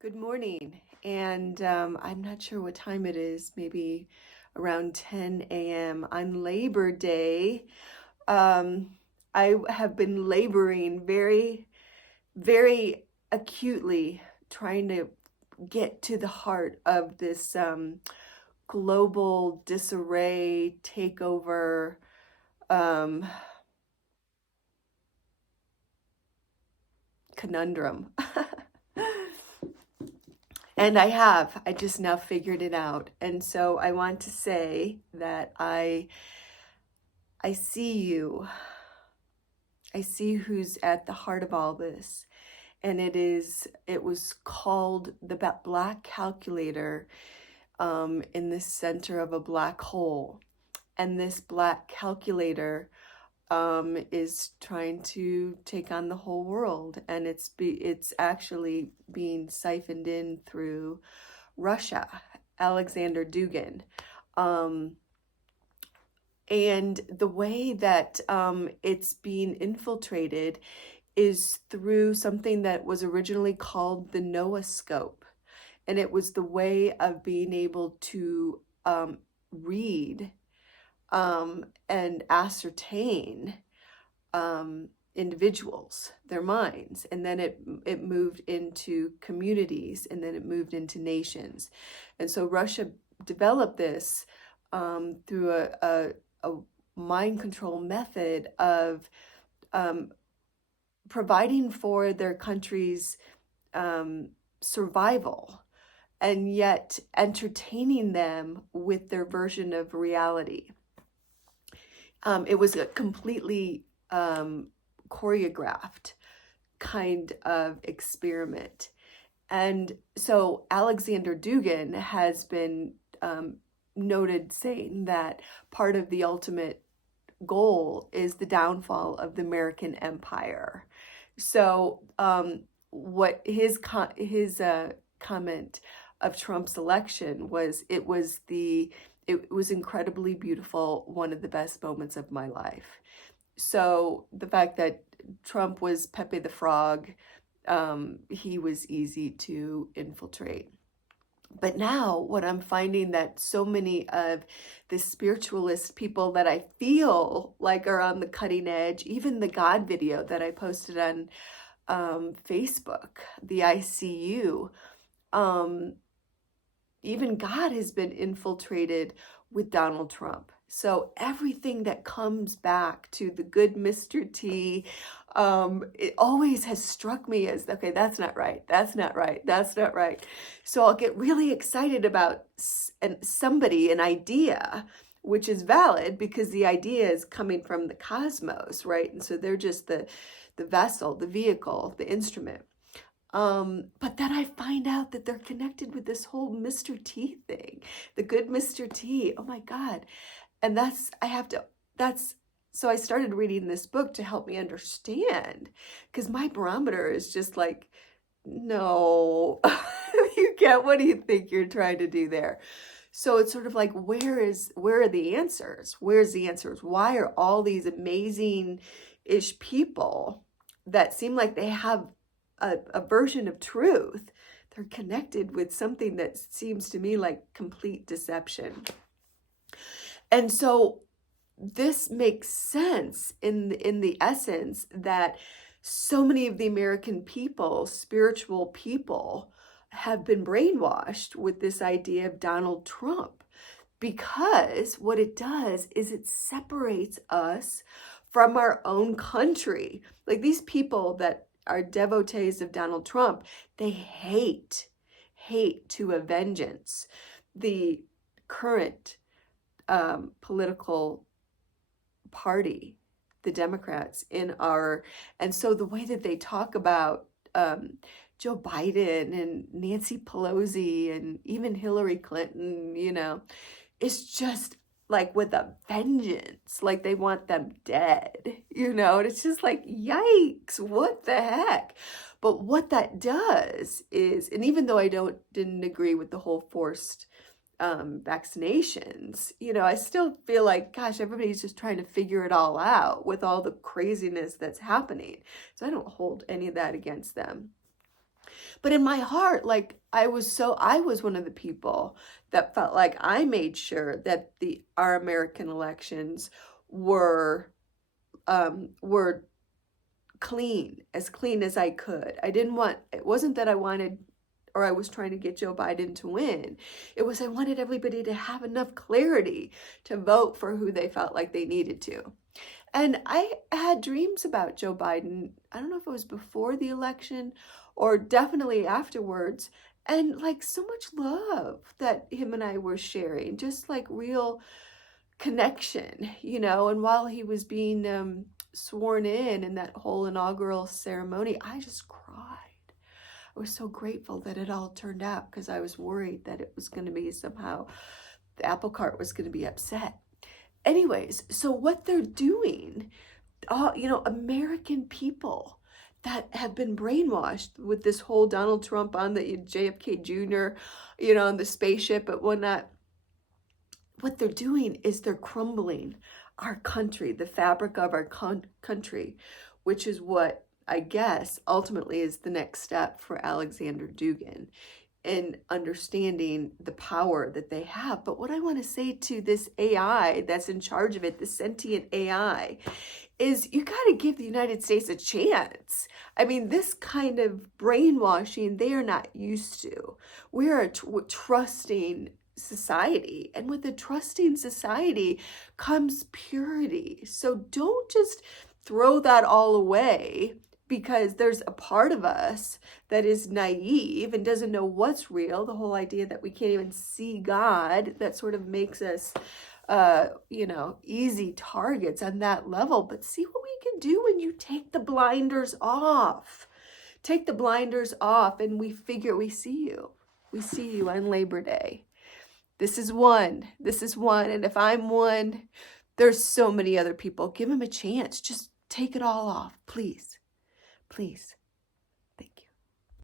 Good morning. And I'm not sure what time it is, maybe around 10 a.m. on Labor Day. Um, I have been laboring very acutely trying to get to the heart of this global disarray takeover um, conundrum. And I just now figured it out. And so I want to say that I see you. I see who's at the heart of all this. And it was called the black calculator in the center of a black hole. And this black calculator is trying to take on the whole world. And it's actually being siphoned in through Russia, Alexander Dugin. Um, and the way that it's being infiltrated is through something that was originally called the nooscope. And it was the way of being able to read and ascertain individuals, their minds. And then it moved into communities, and then it moved into nations. And so Russia developed this through a mind control method of providing for their country's survival, and yet entertaining them with their version of reality. It was a completely choreographed kind of experiment. And so Alexander Dugin has been noted saying that part of the ultimate goal is the downfall of the American empire. So what his comment of Trump's election was, it was incredibly beautiful, one of the best moments of my life. So the fact that Trump was Pepe the Frog, he was easy to infiltrate. But now what I'm finding, that so many of the spiritualist people that I feel like are on the cutting edge, even the God video that I posted on Facebook, the ICU, even God has been infiltrated with Donald Trump. So everything that comes back to the good Mr. T, it always has struck me as, okay, that's not right. That's not right. That's not right. So I'll get really excited about an idea, which is valid because the idea is coming from the cosmos, right? And so they're just the vessel, the vehicle, the instrument. But then I find out that they're connected with this whole Mr. T thing, the good Mr. T. Oh my God. And so I started reading this book to help me understand, because my barometer is just like, no, what do you think you're trying to do there? So it's sort of like, where are the answers? Where's the answers? Why are all these amazing-ish people that seem like they have a version of truth, they're connected with something that seems to me like complete deception? And so this makes sense in the essence that so many of the American people, spiritual people, have been brainwashed with this idea of Donald Trump, because what it does is it separates us from our own country. Like, these people that are devotees of Donald Trump, they hate to a vengeance the current political party, the Democrats and so the way that they talk about Joe Biden and Nancy Pelosi and even Hillary Clinton, it's just like with a vengeance, like they want them dead, and it's just like, yikes, what the heck? But what that does is, and even though I didn't agree with the whole forced vaccinations, I still feel like, gosh, everybody's just trying to figure it all out with all the craziness that's happening. So I don't hold any of that against them. But in my heart, like I was one of the people that felt like I made sure that our American elections were clean as I could. It wasn't that I wanted or I was trying to get Joe Biden to win. It was I wanted everybody to have enough clarity to vote for who they felt like they needed to. And I had dreams about Joe Biden. I don't know if it was before the election or definitely afterwards. And like so much love that him and I were sharing, just like real connection, And while he was being sworn in that whole inaugural ceremony, I just cried. I was so grateful that it all turned out because I was worried that it was going to be somehow the apple cart was going to be upset. Anyways, so what they're doing, American people that have been brainwashed with this whole Donald Trump on the JFK Jr., on the spaceship but whatnot, what they're doing is they're crumbling our country, the fabric of our country, which is what I guess ultimately is the next step for Alexander Dugin in understanding the power that they have. But what I want to say to this AI that's in charge of it, the sentient AI, is you got to give the United States a chance. I mean, this kind of brainwashing, they are not used to. We're a trusting society, and with a trusting society comes purity. So don't just throw that all away because there's a part of us that is naive and doesn't know what's real. The whole idea that we can't even see God, that sort of makes us easy targets on that level. But see what we can do when you take the blinders off. Take the blinders off and we see you. We see you on Labor Day. This is one. And if I'm one, there's so many other people. Give them a chance. Just take it all off, please. Please.